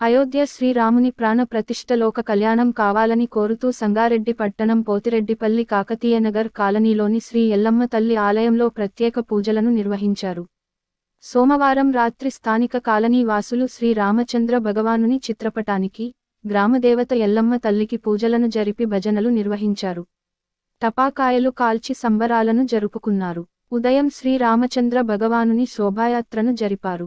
అయోధ్య శ్రీరాముని ప్రాణ ప్రతిష్టలోక కళ్యాణం కావాలని కోరుతూ సంగారెడ్డి పట్టణం పోతిరెడ్డిపల్లి కాకతీయనగర్ కాలనీలోని శ్రీ ఎల్లమ్మ తల్లి ఆలయంలో ప్రత్యేక పూజలను నిర్వహించారు. సోమవారం రాత్రి స్థానిక కాలనీ వాసులు శ్రీ రామచంద్ర భగవానుని చిత్రపటానికి గ్రామదేవత ఎల్లమ్మ తల్లికి పూజలను జరిపి భజనలు నిర్వహించారు. టపాకాయలు కాల్చి సంబరాలను జరుపుకున్నారు. ఉదయం శ్రీరామచంద్ర భగవానుని శోభాయాత్రను జరిపారు.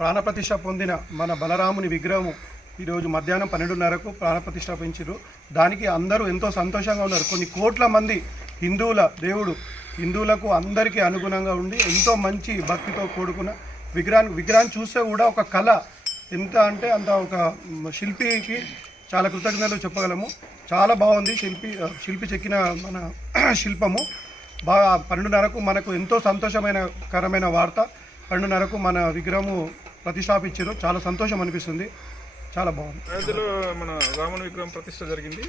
ప్రాణప్రతిష్ఠ పొందిన మన బలరాముని విగ్రహము ఈరోజు మధ్యాహ్నం పన్నెండున్నరకు ప్రాణప్రతిష్ఠాపించారు దానికి అందరూ ఎంతో సంతోషంగా ఉన్నారు. కొన్ని కోట్ల మంది హిందువుల దేవుడు హిందువులకు అందరికీ అనుగుణంగా ఉండి ఎంతో మంచి భక్తితో కూడుకున్న విగ్రహాన్ని విగ్రహాన్ని చూస్తే కూడా ఒక కళ. ఎంత అంటే అంత ఒక శిల్పికి చాలా కృతజ్ఞతలు చెప్పగలము. చాలా బాగుంది శిల్పి శిల్పి చెక్కిన మన శిల్పము. బాగా పన్నెండున్నరకు మనకు ఎంతో సంతోషమైన కరమైన వార్త. పన్నెండున్నరకు మన విగ్రహము ప్రతిష్టాపించారు చాలా సంతోషం అనిపిస్తుంది. చాలా బాగుంది. అయోధ్యలో మన రాముని విగ్రహం ప్రతిష్ట జరిగింది.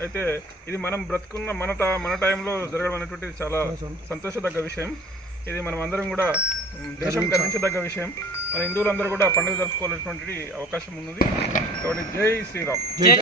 అయితే ఇది మనం బ్రతుకున్న మన ట- మన టైంలో జరగడం అనేటువంటిది చాలా సంతోషదగ్గ విషయం. ఇది మనం అందరం కూడా దేశం గర్వించదగ్గ విషయం. మన హిందువులందరూ కూడా పండుగ జరుపుకోవాలనేటువంటి అవకాశం ఉన్నది. కాబట్టి జై శ్రీరామ్.